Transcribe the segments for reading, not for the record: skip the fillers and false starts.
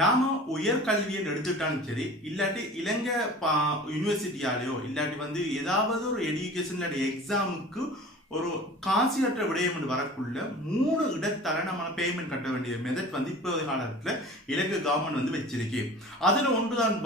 நாம உயர்கல்வியை எடுத்துட்டாலும் சரி, இல்லாட்டி இலங்கை யூனிவர்சிட்டியாலேயோ இல்லாட்டி ஏதாவது ஒரு எஜுகேஷன் எக்ஸாமுக்கு ஒரு காசு கட்ட விடயம் வரக்குள்ள 3 இடத்தர நம்ம பேமெண்ட் கட்ட வேண்டிய மெத்தட் இப்போதைய காலத்தில் இலங்கை கவர்மெண்ட் வச்சிருக்கு. அதுல ஒன்றுதான்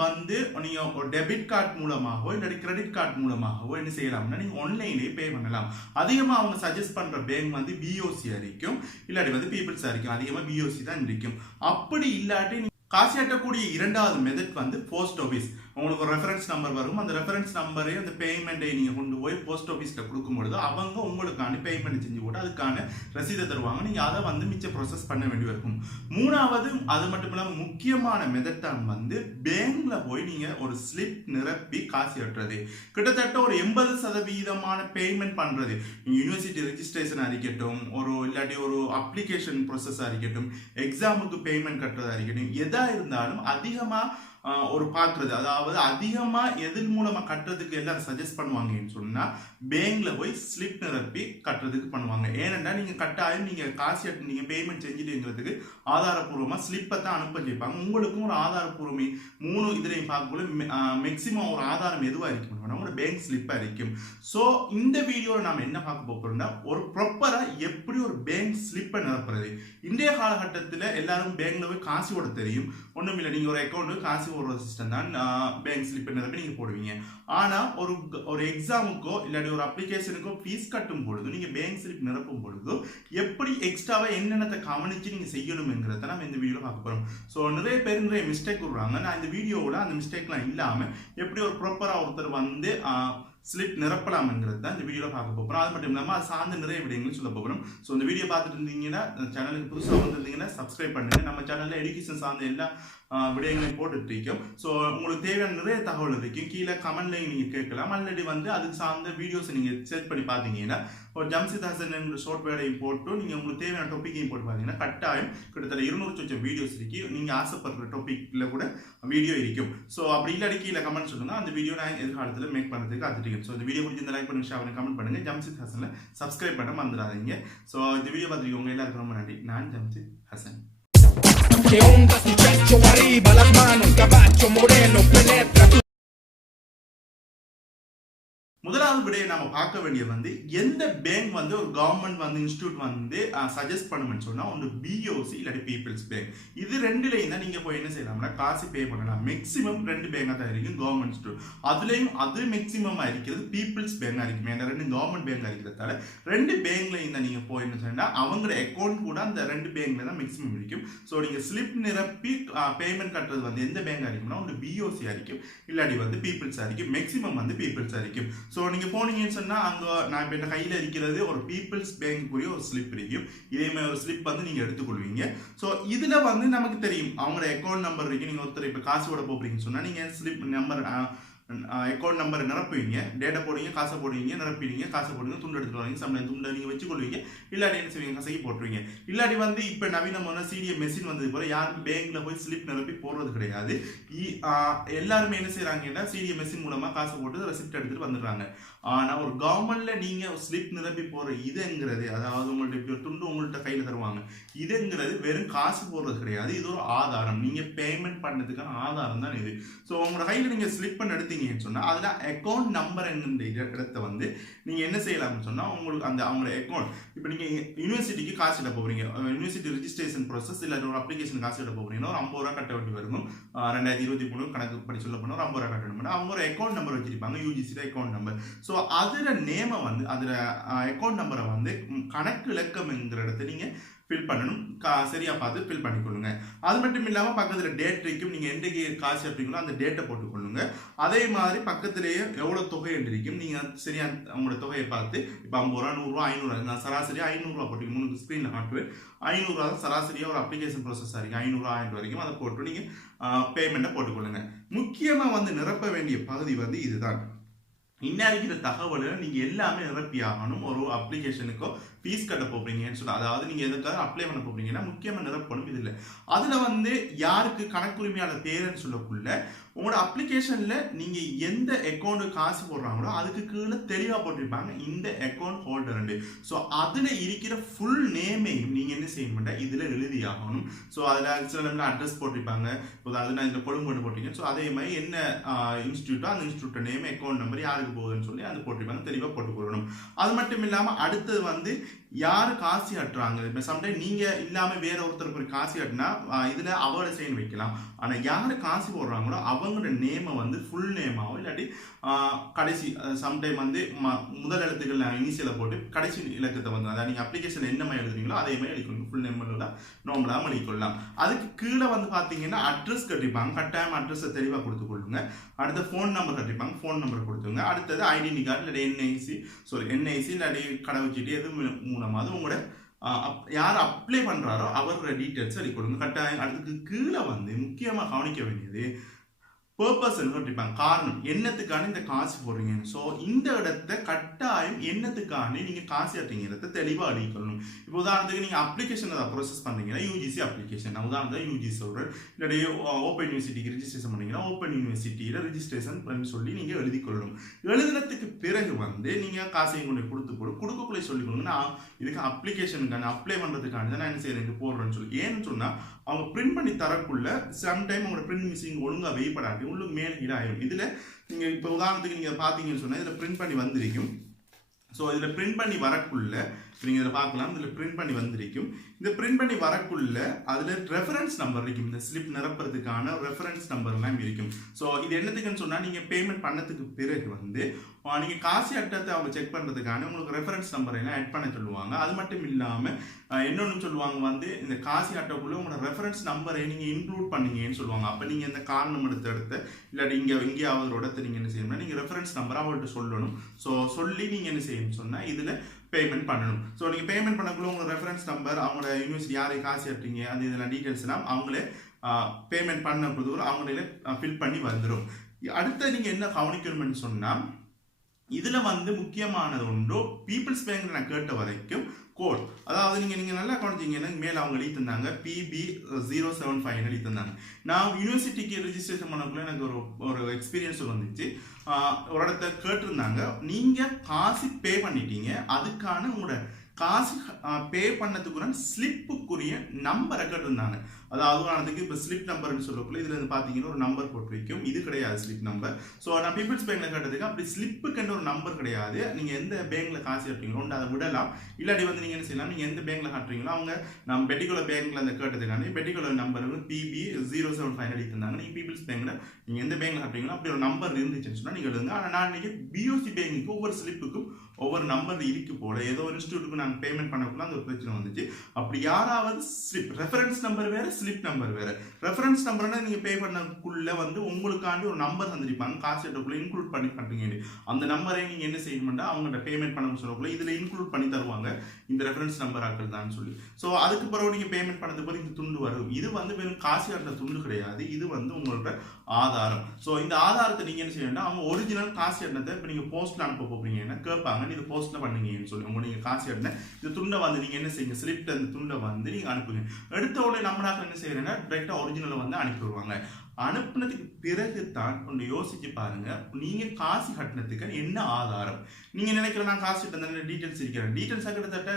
நீங்க ஒரு டெபிட் கார்டு மூலமாகவோ இல்லாட்டி கிரெடிட் கார்டு மூலமாகவோ என்ன செய்யலாம்னா நீங்க ஆன்லைன்லேயே பே பண்ணலாம். அதிகமா அவங்க சஜஸ்ட் பண்ற பேங்க் பிஓசி இருக்கும், இல்லாட்டி பீப்புள்ஸ் இருக்கும். அதிகமா பிஓசி தான் இருக்கும். அப்படி இல்லாட்டி காசு கட்டக்கூடிய இரண்டாவது மெத்தட் போஸ்ட் ஆஃபீஸ். உங்களுக்கு ஒரு ரெஃபரன்ஸ் நம்பர் வரும். அந்த ரெஃபரன்ஸ் நம்பரை அந்த பேமெண்ட்டை நீங்கள் கொண்டு போய் போஸ்ட் ஆஃபீஸில் கொடுக்கும்பொழுது அவங்க உங்களுக்கான பேமெண்ட் செஞ்சு போட்டு அதுக்கான ரசீதை தருவாங்க. நீங்கள் அதை மிச்ச ப்ராசஸ் பண்ண வேண்டி இருக்கும். மூணாவது, அது மட்டும் இல்லாமல் முக்கியமான மெத்தட் தான் பேங்க்ல போய் நீங்கள் ஒரு ஸ்லிப் நிரப்பி காசு கட்டுறது. கிட்டத்தட்ட ஒரு 80% பேமெண்ட் பண்ணுறது. நீங்கள் யூனிவர்சிட்டி ரெஜிஸ்ட்ரேஷன் இருக்கட்டும், இல்லாட்டி ஒரு அப்ளிகேஷன் ப்ராசஸாக இருக்கட்டும், எக்ஸாமுக்கு பேமெண்ட் கட்டுறதா இருக்கட்டும், எதாக இருந்தாலும் அதிகமாக ஒரு பார்க்கறது, அதாவது அதிகமா எதில் மூலமா கட்டுறதுக்கு எல்லாரும் சஜஸ்ட் பண்ணுவாங்கன்னு சொன்னா பேங்க்ல போய் ஸ்லிப் நிரப்பி கட்டுறதுக்கு பண்ணுவாங்க. ஏனென்றா நீங்க கட்டாயம் நீங்க காசு நீங்க பேமெண்ட் செஞ்சுட்டுங்கிறதுக்கு ஆதாரப்பூர்வமா ஸ்லிப்பை தான் அனுப்ப செய்வாங்க. உங்களுக்கும் ஒரு ஆதாரப்பூர்வமே 3 இதுலையும் பார்க்கக்குள்ள மேக்சிமம் ஒரு ஆதாரம் எதுவா இருக்கும், ஒரு பேங்க் ஸ்லிப்பா இருக்கும். ஸோ இந்த வீடியோவில் நாம என்ன பார்க்க போறோம்னா ஒரு ப்ராப்பரா எப்படி ஒரு பேங்க் ஸ்லிப்பை நிரப்புறது. இன்றைய காலகட்டத்தில் எல்லாரும் பேங்க்ல போய் காசு போட தெரியும். ஒன்றும் இல்லை, நீங்க ஒரு அக்கௌண்ட் காசு ஒரு சிஸ்டம் தான் பேங்க் ஸ்லிப் நிரப்பி நீங்க போடுவீங்க. ஆனா ஒரு எக்ஸாமுக்கோ இல்லாட்டி ஒரு அப்ளிகேஷனுக்கோ ஃபீஸ் கட்டும் பொழுது நீங்க பேங்க் ஸ்லிப் நிரப்பும் பொழுது எப்படி எக்ஸ்ட்ராவா என்னென்னத்தை கவனிச்சு நீங்க செய்யணும்ங்கிறத நம்ம இந்த வீடியோல பார்க்க போறோம். ஸோ நிறைய மிஸ்டேக் விடுறாங்க. நான் இந்த வீடியோவில் அந்த மிஸ்டேக்லாம் இல்லாம எப்படி ஒரு ப்ராப்பரா ஒருத்தர் ஸ்லிப் நிரப்பலாம்ங்கிறது தான் இந்த வீடியோவில் பார்க்க போகிறோம். அது மட்டும் இல்லாமல் அது சார்ந்த நிறைய விடயங்களும் சொல்ல போகிறோம். ஸோ இந்த வீடியோ பார்த்துட்டு இருந்தீங்கன்னா, சேனலுக்கு புதுசாக வந்திருந்தீங்கன்னா சப்ஸ்கிரைப் பண்ணுங்க. நம்ம சேனலில் எஜுகேஷன் சார்ந்த எல்லா விடயங்களையும் போட்டுட்டு இருக்கோம். ஸோ உங்களுக்கு தேவையான நிறைய தகவல் இருக்கும். கீழே கமெண்ட்லையும் நீங்கள் கேட்கலாம். ஆல்ரெடி அதுக்கு சார்ந்த வீடியோஸை நீங்கள் சர்ச் பண்ணி பார்த்தீங்கன்னா ஒரு ஜம்சித் ஹசன் என்ற ஷார்ட் வேர்டையும் போட்டு நீங்கள் உங்களுக்கு தேவையான டாப்பிக்கையும் போட்டு பார்த்தீங்கன்னா கட்டாயம் கிட்டத்தட்ட 200 சொச்ச வீடியோஸ் இருக்கு. நீங்கள் ஆசைப்படுற டாப்பிக்கில் கூட வீடியோ இருக்கும். ஸோ அப்படி இல்லாட்டி கீழே கமெண்ட் சொல்லுங்க, அந்த வீடியோ நான் எதிர்காலத்தில் மேக் பண்ணுறதுக்கு காத்துட்டு. ஸோ இந்த வீடியோ பிடிச்சி லைக் பண்ணி ஷேர் பண்ணி கமெண்ட் பண்ணுங்க. ஜம்சித் ஹசனில் சப்ஸ்கிரைப் பண்ண மறந்துடாதீங்க. ஸோ இந்த வீடியோ பார்த்துருக்கோங்க எல்லாருக்கும் ரொம்ப நன்றி. நான் Jamshid Hasan. ¿Qué onda, muchacho? Arriba las manos, caballo moreno, penetra. முதலாவது விடையை நாம பார்க்க வேண்டிய எந்த பேங்க் ஒரு கவர்மெண்ட் இன்ஸ்டிடியூட் சஜஸ்ட் பண்ணுன்னு சொன்னா ஒன்று பிஓசி இல்லாட்டி பீப்புள்ஸ் பேங்க். இது ரெண்டுலையும் தான் நீங்க போய் என்ன செய்யலாம்னா காசு பே பண்ணலாம். மேக்சிமம் 2 பேங்கா தான் இருக்கும் கவர்மெண்ட் இன்ஸ்டிடியூட். அதுலயும் அது மேக்சிமமா இருக்கிறது பீப்புள்ஸ் பேங்கா இருக்கும். ஏன்னா 2 கவர்மெண்ட் பேங்கா இருக்கிறதால 2 பேங்க்லையும் தான் நீங்க போய் என்ன சொன்னா அவங்களோட அக்கௌண்ட் கூட அந்த 2 பேங்க்ல தான் மேக்சிமம் இருக்கும். ஸோ நீங்க ஸ்லிப் நிரப்பி பேமெண்ட் கட்டுறது எந்த பேங்கா இருக்கும்னா ஒன்று பிஓசி இருக்கும் இல்லாட்டி பீப்புள்ஸ் இருக்கும். மேக்சிமம் பீப்புள்ஸ் இருக்கும். ஸோ நீங்கள் போனீங்கன்னு சொன்னால் அங்கே நான் இப்போ என் கையில் இருக்கிறது ஒரு பீப்புள்ஸ் பேங்க்குரிய ஒரு ஸ்லிப் இருக்கும். இதே மாதிரி ஒரு ஸ்லிப் நீங்கள் எடுத்துக்கொள்வீங்க. ஸோ இதில் நமக்கு தெரியும் அவங்களோட அக்கௌண்ட் நம்பர் இருக்கு. நீங்கள் ஒருத்தர் இப்போ காசு விட போகிறீங்கன்னு சொன்னால் நீங்கள் ஸ்லிப் நம்பர் அக்கௌண்ட் நம்பரை நிரப்புவீங்க, டேட்டா போடுவீங்க, காசை போடுவீங்க, நிரப்பிடுவீங்க, காசை போடுவீங்க, துண்டு எடுத்துட்டு வரீங்க. சம்பளம் துண்டை நீங்கள் வச்சுக்கொள்வீங்க. இல்லாட்டி என்ன செய்வீங்க, கசைக்கு போட்டுருவீங்க. இல்லாட்டி இப்போ நவீனமான சிடிஎம் மெஷின் வந்தது போல யாரும் பேங்க்ல போய் ஸ்லிப் நிரப்பி போடுறது கிடையாது. எல்லாருமே என்ன செய்யறாங்கன்னா சிடிஎம் மெஷின் மூலமா காசு போட்டு ரெசிப்ட் எடுத்துட்டு வந்துடுறாங்க. ஆனா ஒரு கவர்மெண்ட்ல நீங்க ஸ்லிப் நிரப்பி போற இதுங்கிறது, அதாவது உங்கள்ட்ட ஒரு துண்டு உங்கள்ட்ட கையில தருவாங்க. இதுங்கிறது வெறும் காசு போடுறது கிடையாது. இது ஒரு ஆதாரம், நீங்க பேமெண்ட் பண்ணதுக்கான ஆதாரம் தான் இது. ஸோ உங்களோட கையில நீங்க ஸ்லிப் பண்ண எடுத்தீங்கன்னு சொன்னா அதுல அக்கௌண்ட் நம்பர் என்கின்ற இடத்தை நீங்க என்ன செய்யலாம்னு சொன்னா உங்களுக்கு அவங்களோட அக்கௌண்ட், இப்போ நீங்க யூனிவர்சிட்டிக்கு காசு இட போறீங்க, யூனிவர்சிட்டி ரெஜிஸ்ட்ரேஷன் ப்ராசஸ் இல்ல ஒரு அப்ளிகேஷன் காசு இட போறீங்கன்னா ஒரு 50 ரூபா கட்ட வேண்டி வரும். 2023 கணக்கு படி சொல்ல போனா ஒரு 50 ரூபா கட்டணும். அவங்க ஒரு அக்கௌண்ட் நம்பர் வச்சிருப்பாங்க, யூஜிசி அக்கௌண்ட் நம்பர். ஸோ அதுல நேம அதுல அக்கௌண்ட் நம்பரை கணக்கு இலக்கம் என்கிற இடத்த நீங்க ஃபில் பண்ணணும். சரியா பார்த்து ஃபில் பண்ணிக்கொள்ளுங்க. அது மட்டும் இல்லாமல் பக்கத்தில் டேட் இருக்கும். நீங்கள் என்றைக்கு காசு எடுத்தீங்களோ அந்த டேட்டை போட்டுக்கொள்ளுங்க. அதே மாதிரி பக்கத்திலேயே எவ்வளோ தொகை இருக்கும் நீங்கள் சரியா உங்களோட தொகையை பார்த்து இப்போ 50 ரூபா 100 ரூபா 500, நான் சராசரியாக 500 ரூபா போட்டு 3 ஸ்க்ரீனில் காட்டுவேன். 500 ரூபா தான் சராசரியாக ஒரு அப்ளிகேஷன் ப்ராசஸாக இருக்குது. 500 1000 வரைக்கும் அதை போட்டு நீங்கள் பேமெண்ட்டை போட்டுக்கொள்ளுங்க. முக்கியமாக நிரப்ப வேண்டிய பகுதி இதுதான். இன்னும் இருக்கிற தகவலை நீங்கள் எல்லாமே நிரப்பி ஆகணும். ஒரு அப்ளிகேஷனுக்கோ ஃபீஸ் கட்ட போறீங்கன்னு சொல்லி, அதாவது நீங்க எதுக்காக அப்ளை பண்ண போறீங்கன்னா முக்கியமா நிரப்பணும். இது இல்லை அதுல வந்து யாருக்கு கணக்குரிமையாளர் பேருன்னு சொல்லக்குள்ள உங்களோட அப்ளிகேஷன்ல நீங்க எந்த அக்கௌண்ட் காசு போடுறாங்களோ அதுக்கு கீழே தெளிவா போட்டிருப்பாங்க இந்த அக்கௌண்ட் ஹோல்டர். ஸோ அதுல இருக்கிற ஃபுல் நேமையும் நீங்க என்ன செய்யணும்னா இதுல எழுதி ஆகணும். ஸோ அதுல சில அட்ரஸ் போட்டிருப்பாங்க. அதாவது நான் இந்த கொழும்பு போட்டிருக்கேன். ஸோ அதே மாதிரி என்ன இன்ஸ்டியூட்டோ அந்த இன்ஸ்டியூட் நேம் அக்கௌண்ட் நம்பர் யாருக்கு போகுதுன்னு சொல்லி அது போட்டிருப்பாங்க, தெளிவாக போட்டு போடணும். அது மட்டும் இல்லாம அடுத்தது வந்து யாரு காசு கட்டுறாங்க. இப்போ சம்டைம் நீங்க இல்லாம வேற ஒருத்தருக்கு ஒரு காசு கட்டினா இதுல அவரோட சைன் வைக்கலாம். ஆனா யாரு காசு போடுறாங்களோ அவங்களோட நேமை வந்து ஃபுல் நேமாவோ இல்லாட்டி கடைசி சம்டைம் வந்து முதல் எழுத்துக்கள் இனிஷியலை போட்டு கடைசி இலக்கத்தை வந்து அதாவது நீங்க அப்ளிகேஷன் என்ன மாதிரி எழுதுறீங்களோ அதே மாதிரி எழுதிக்கணும். ஃபுல் நேம் நார்மலாக எழுதிக்கொள்ளலாம். அதுக்கு கீழே வந்து பாத்தீங்கன்னா அட்ரஸ் கட்டிப்பாங்க. கட்டாயம் அட்ரஸை தெளிவாக கொடுத்துக்கொள்ளுங்க. அடுத்த ஃபோன் நம்பர் கட்டிப்பாங்க, ஃபோன் நம்பர் கொடுத்துங்க. அடுத்தது ஐடென்டி கார்டு இல்லாட்டி என்ஐசி இல்லாட்டி கடவுச்சீட்டு எது மூலமாவது உங்களோட யார் அப்ளை பண்றாரோ அவரோட டீட்டெயில்ஸ் அடி கொடுங்க கட்டாயம். அதுக்கு கீழே வந்து முக்கியமாக கவனிக்க வேண்டியது பர்பஸ் கட்டிப்பாங்க, காரணம் என்னத்துக்கான இந்த காசு போடுறீங்க. ஸோ இந்த இடத்த கட்டாயம் என்னத்துக்கான நீங்க காசு கட்டுறீங்கிறத தெளிவாக அடிக்கணும். இப்போ உதாரணத்துக்கு நீங்க அப்ளிகேஷன் அதை ப்ரோசஸ் பண்ணீங்கன்னா யூஜிசி அப்ளிகேஷன், நான் உதாரணத்துக்கு யூஜிசி சொல்றேன். இல்லாட்டி ஓப்பன் யூனிவர்சிட்டிக்கு ரிஜிஸ்ட்ரேஷன் பண்ணீங்கன்னா ஓப்பன் யூனிவர்சிட்டியில ரிஜிஸ்ட்ரேஷன் பண்ணி சொல்லி நீங்க எழுதி கொள்ளணும். எழுதுனதுக்கு பிறகு வந்து நீங்க காசையும் கொண்டு கொடுக்கக்குள்ளே சொல்லி கொடுங்கன்னா இதுக்கு அப்ளிகேஷனுக்கான அப்ளை பண்றதுக்கான நான் என்ன செய்யறேன் போடுறேன்னு சொல்லி. ஏன்னு சொன்னா அவங்க பிரிண்ட் பண்ணி தரக்குள்ள சம்டைம் உங்களோட பிரிண்ட் மிஷின் ஒழுங்கா வெய்ப்படாட்டி உங்களுக்கு மேல் இதாயிடும். இதுல நீங்க இப்போ உதாரணத்துக்கு நீங்க பாத்தீங்கன்னு சொன்னா இதுல பிரிண்ட் பண்ணி வந்திருக்கும். ஸோ இதில் பிரிண்ட் பண்ணி வரக்குள்ள நீங்கள் இதில் பார்க்கலாம், இதில் பிரிண்ட் பண்ணி வந்திருக்கும். இந்த பிரிண்ட் பண்ணி வரக்குள்ள அதில் ரெஃபரன்ஸ் நம்பர் இருக்கும். இந்த ஸ்லிப் நிரப்புறதுக்கான ரெஃபரன்ஸ் நம்பர்லாம் இருக்கும். ஸோ இது என்னத்துக்குன்னு சொன்னால் நீங்கள் பேமெண்ட் பண்ணதுக்கு பிறகு வந்து நீங்கள் காசு அட்டத்தை அவங்க செக் பண்ணுறதுக்கான உங்களுக்கு ரெஃபரன்ஸ் நம்பர் எல்லாம் ஆட் பண்ண சொல்லுவாங்க. அது மட்டும் இல்லாமல் இன்னொன்று சொல்லுவாங்க வந்து இந்த காசு அட்டைக்குள்ளே உங்களோட ரெஃபரன்ஸ் நம்பரை நீங்கள் இன்க்ளூட் பண்ணீங்கன்னு சொல்லுவாங்க. அப்போ நீங்கள் இந்த காரணம் எடுத்து இல்லாட்டி எங்கேயாவது ஒரு இடத்த நீங்கள் என்ன செய்யணும்னா நீங்கள் ரெஃபரன்ஸ் நம்பரை அவர்கிட்ட சொல்லணும். ஸோ சொல்லி நீங்கள் என்ன செய்யணும்னு சொன்னால் இதில் பேமெண்ட் பண்ணணும். ஸோ நீங்கள் பேமெண்ட் பண்ணக்குள்ள உங்களோட ரெஃபரன்ஸ் நம்பர் அவங்களோட யூனிவர்சிட்டி யாரை காசு கட்டுறீங்க அது இதெல்லாம் டீட்டெயில்ஸ்லாம் அவங்களே பேமெண்ட் பண்ண கொடுத்துக்கிறோம், அவங்களே ஃபில் பண்ணி வந்துடும். அடுத்து நீங்கள் என்ன கவனிக்கணும்னு சொன்னால் இதில் வந்து முக்கியமானது ஒன்றோ பீப்புள்ஸ் பேங்க் நான் கேட்ட வரைக்கும் கோட், அதாவது நீங்கள் நல்லா கவனிச்சிங்கன்னா மேலே அவங்க எழுதியிருந்தாங்க PB075 எழுதியிருந்தாங்க. நான் யூனிவர்சிட்டிக்கு ரிஜிஸ்ட்ரேஷன் பண்ணக்குள்ள எனக்கு ஒரு எக்ஸ்பீரியன்ஸ் வந்துச்சு. ஒரு இடத்த கேட்டிருந்தாங்க, நீங்கள் காசு பே பண்ணிட்டீங்க, அதுக்கான உங்களோட காசு பே பண்ணதுக்குரிய ஸ்லிப்புக்குரிய நம்பரை கேட்டிருந்தாங்க. அதாவது உதாரணத்துக்கு இப்போ ஸ்லிப் நம்பர்னு சொல்லக்குள்ள இதுல இருந்து பார்த்தீங்கன்னா ஒரு நம்பர் போட்டு வைக்கும். இது கிடையாது ஸ்லிப் நம்பர். ஸோ நான் பீப்புள்ஸ் பேங்க்ல கேட்டதுக்கு அப்படி ஸ்லிப்புக்குன்ற ஒரு நம்பர் கிடையாது. நீங்க எந்த பேங்க்ல காசு கட்டுறீங்களோ அதை விடலாம். இல்லாட்டி வந்து நீங்க என்ன செய்யலாம், நீங்க எந்த பேங்க்ல கட்டுறீங்களோ அவங்க நம்ம பெட்டிகுலர் பேங்க்ல அந்த கேட்டதுக்காண்டி பெட்டிகுலர் நம்பர் PB075 எழுதிருந்தாங்க. நீங்க பீப்புள்ஸ் பேங்க்ல நீங்க எந்த பேங்க்ல கட்டுறீங்களோ அப்படி ஒரு நம்பர் இருந்துச்சுன்னு சொன்னா நீங்க எழுதுங்க. ஆனால் நான் இன்னைக்கு BOC பேங்குக்கு ஒவ்வொரு ஸ்லிப்புக்கும் ஒவ்வொரு நம்பர் இருக்கு போல ஏதோ ஒரு இன்ஸ்டியூட்டுக்கு நாங்கள் பேமெண்ட் பண்ணக்குள்ள அந்த ஒரு பிரச்சனை வந்துச்சு. அப்படி யாராவது ஸ்லிப் ரெஃபரன்ஸ் நம்பர் வேற ஸ்லிப் நம்பர் வேற. ரெஃபரன்ஸ் நம்பர்னா நீங்க பே பண்ணக்குள்ள வந்து உங்களுக்காண்டி ஒரு நம்பர் தந்திருப்பாங்க, காசு கட்டக்குள்ள இன்க்ளூட் பண்ணி பண்றீங்க. அந்த நம்பரை நீங்க என்ன செய்யணும்னா அவங்கள்ட்ட பேமெண்ட் பண்ண சொல்லக்குள்ள இதுல இன்க்ளூட் பண்ணி தருவாங்க இந்த ரெஃபரன்ஸ் நம்பர் ஆக்கள் தான் சொல்லி. ஸோ அதுக்கு பிறகு நீங்க பேமெண்ட் பண்ணது பிறகு இந்த துண்டு வரும். இது வந்து வெறும் காசு கட்டுற துண்டு கிடையாது, இது வந்து உங்களோட ஆதாரம். ஸோ இந்த ஆதாரத்தை நீங்க என்ன செய்யணும்னா அவங்க ஒரிஜினல் காசு கட்டினதை இப்போ நீங்க போஸ்ட்ல அனுப்ப போறீங்கன்னா கேட்பாங்க இது போஸ்ட்ல பண்ணுங்கன்னு சொல்லி. உங்க நீங்க காசு கட்டின இந்த துண்டை வந்து நீங்க என்ன செய்யுங்க, ஸ்லிப்ல இந்த துண்டை வந்து நீங்க அனுப்புங்க. எடுத்த உடனே நம்ம என்ன செய்யறேன்னா டைரக்டா ஒரிஜினலை வந்து அனுப்பிடுவாங்க. அனுப்புனதுக்கு பிறகு தான் ஒன்று யோசிச்சு பாருங்க, நீங்க காசு கட்டினதுக்கு என்ன ஆதாரம். நீங்க நினைக்கிற நான் காசு கட்டின டீட்டெயில்ஸ் இருக்கிறேன், டீட்டெயில்ஸ் கிட்டத்தட்ட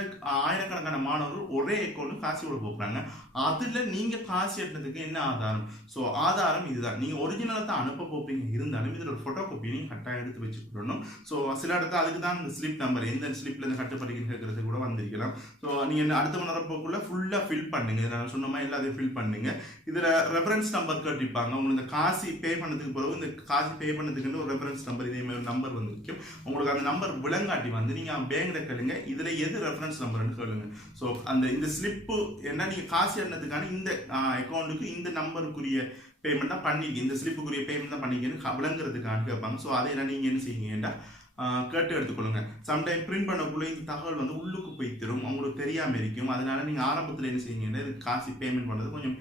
ஆயிரக்கணக்கான மாணவர்கள் ஒரே அக்கௌண்ட் காசு கூட போறாங்க. அதுல நீங்க காசு கட்டினதுக்கு என்ன ஆதாரம். ஸோ ஆதாரம் இதுதான். நீங்க ஒரிஜினலை தான் அனுப்ப போப்பீங்க, இருந்தாலும் இதுல ஒரு போட்டோ காப்பி நீங்க கட்டாயம் எடுத்து வச்சுக்கணும். ஸோ சில இடத்துல அதுக்கு தான் இந்த ஸ்லிப் நம்பர் எந்த ஸ்லிப்ல இருந்து கட்டுப்படிக்கு கேட்கறது கூட வந்திருக்கலாம். ஸோ நீங்க அடுத்த மணி ஃபுல்லா ஃபில் பண்ணுங்க. நான் சொன்ன மாதிரி எல்லாத்தையும் ஃபில் பண்ணுங்க. இதுல ரெஃபரன்ஸ் நம்பர் கேட்டிருப்பாங்க. உங்களுக்கு இந்த காசு பே பண்ணதுக்கு பிறகு இந்த காசு பே பண்ணதுக்கு ஒரு ரெஃபரன்ஸ் நம்பர் இதே மாதிரி நம்பர் வந்திருக்கும். உங்களுக்கு அந்த நம்பர் விளங்காட்டி வந்து நீங்க பேங்க்ல கேளுங்க, இதுல எது ரெஃபரன்ஸ் நம்பர்னு கேளுங்க. ஸோ அந்த இந்த ஸ்லிப்பு என்ன நீங்க காசு என்னதுக்கான இந்த அக்கௌண்ட்டுக்கு இந்த நம்பருக்குரிய பேமெண்ட் தான் பண்ணிருக்கீங்க, இந்த ஸ்லிப்புக்குரிய பேமெண்ட் தான் பண்ணிருக்கீங்கன்னு விளங்குறதுக்கான கேட்பாங்க. ஸோ அதை நீங்க என்ன செய்யுங்கன்னா கேட்டு எடுத்துக்கொள்ளுங்க. சம்டைம் பிரிண்ட் பண்ணக்குள்ள இந்த தகவல் வந்து உள்ளுக்கு போய் தரும், உங்களுக்கு தெரியாம இருக்கும். அதனால நீங்க ஆரம்பத்தில் என்ன செய்யுங்கன்னா இது காசு பேமெண்ட் பண்றது கொஞ்சம்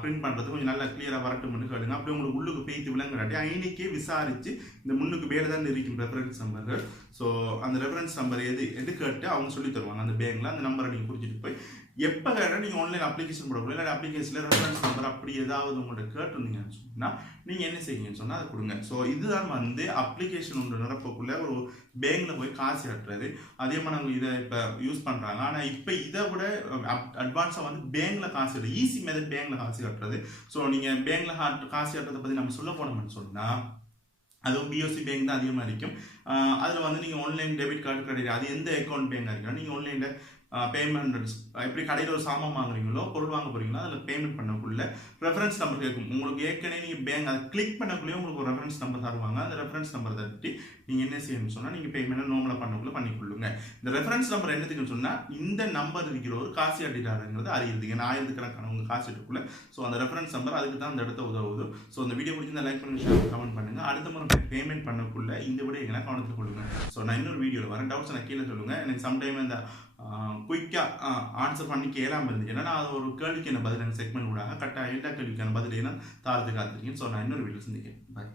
பிரிண்ட் பண்ணுறது கொஞ்சம் நல்லா கிளியராக வரட்டும்னு கேளுங்க. அப்படி உங்களுக்கு உள்ளுக்கு பேய்த்து விளங்குறாட்டி ஐனிக்கே விசாரித்து இந்த முன்னுக்கு மேலே தான் இருக்கும் ரெஃபரன்ஸ் நம்பர்கள். ஸோ அந்த ரெஃபரன்ஸ் நம்பர் எது கேட்டு அவங்க சொல்லி தருவாங்க. அந்த பேங்கில் அந்த நம்பரை நீங்கள் குறிச்சிட்டு போய் எப்போ கேட்டால் நீங்கள் ஆன்லைன் அப்ளிகேஷன் போடக்கூடாது. இல்லை அப்ளிகேஷனில் ரெஃபரன்ஸ் நம்பர் அப்படி ஏதாவது உங்கள்கிட்ட கேட்டுருந்தீங்கன்னு சொன்னால் நீங்கள் என்ன செய்யுங்கன்னு சொன்னால் அதை கொடுங்க. ஸோ இதுதான் வந்து அப்ளிகேஷன் ஒன்று நிரப்பக்குள்ளே ஒரு பேங்கில் போய் காசு கட்டுறது. அதே மாதிரி அவங்க இதை இப்போ யூஸ் பண்ணுறாங்க. ஆனால் இப்போ இதை விட அட்வான்ஸாக வந்து பேங்கில் காசு கட்டுறது, ஈஸி மெத்தட் பேங்கில் காசு கட்டுறது. ஸோ நீங்கள் பேங்கில் காசு கட்டுறதை பற்றி நம்ம சொல்ல போனோம்னு சொன்னால் அதுவும் பிஓசி பேங்க் தான் அதிகமாக இருக்கும். அதில் வந்து நீங்கள் ஆன்லைன் டெபிட் கார்டு கிரெடிட் அது எந்த அக்கௌண்ட் பேங்காக இருக்கா நீங்கள் ஆன்லைனில் பேமெண்ட் எப்படி கடையில் ஒரு சாமான் வாங்குறீங்களோ பொருள் வாங்க போகிறீங்களோ அதில் பேமெண்ட் பண்ணக்குள்ள ரெஃபரன்ஸ் நம்பர் கேட்கும். உங்களுக்கு ஏற்கனவே நீங்கள் பேங்க் அதை கிளிக் பண்ணக்குள்ளேயே உங்களுக்கு ஒரு ரெஃபரன்ஸ் நம்பர் தருவாங்க. அந்த ரெஃபரன்ஸ் நம்பர் தட்டி நீங்கள் என்ன செய்யணும்னு சொன்னால் நீங்கள் பேமெண்ட்டை நார்மலாக பண்ணக்குள்ளே பண்ணிக்கொள்ளுங்க. இந்த ரெஃபரன்ஸ் நம்பர் என்னத்துக்குன்னு சொன்னால் இந்த நம்பர் இருக்கிற ஒரு காசு கட்டிட்டாருங்கிறது அறியுது. ஏன்னா ஆயிரத்துக்கணக்கானவங்க காசு எடுக்கக்குள்ள. ஸோ அந்த ரெஃபரன்ஸ் நம்பர் அதுக்கு தான் அந்த இடத்த உதவுது. ஸோ அந்த வீடியோ பிடிச்சி லைக் பண்ணி ஷேர் கமெண்ட் பண்ணுங்கள். அடுத்த முறை பேமெண்ட் பண்ணக்குள்ள இந்த விட எங்களை கவனத்தில் கொள்ளுங்க. ஸோ நான் இன்னொரு வீடியோவில் வரேன். டவுட்ஸ் நான் கீழே சொல்லுங்கள். எனக்கு சம்டைம் இந்த குயிக்காக ஆன்சர் பண்ணி கேளாமல் இருந்துச்சு. ஏன்னா அது ஒரு கேள்விக்கான பதில் எனக்கு செக்மெண்ட் விடாங்க கரெக்டாக எல்லா கேள்விக்கான பதில் என்ன தாழ்த்து காத்திருக்கேன். ஸோ நான் இன்னொரு வீடியோ சந்திக்கிறேன். பாய்.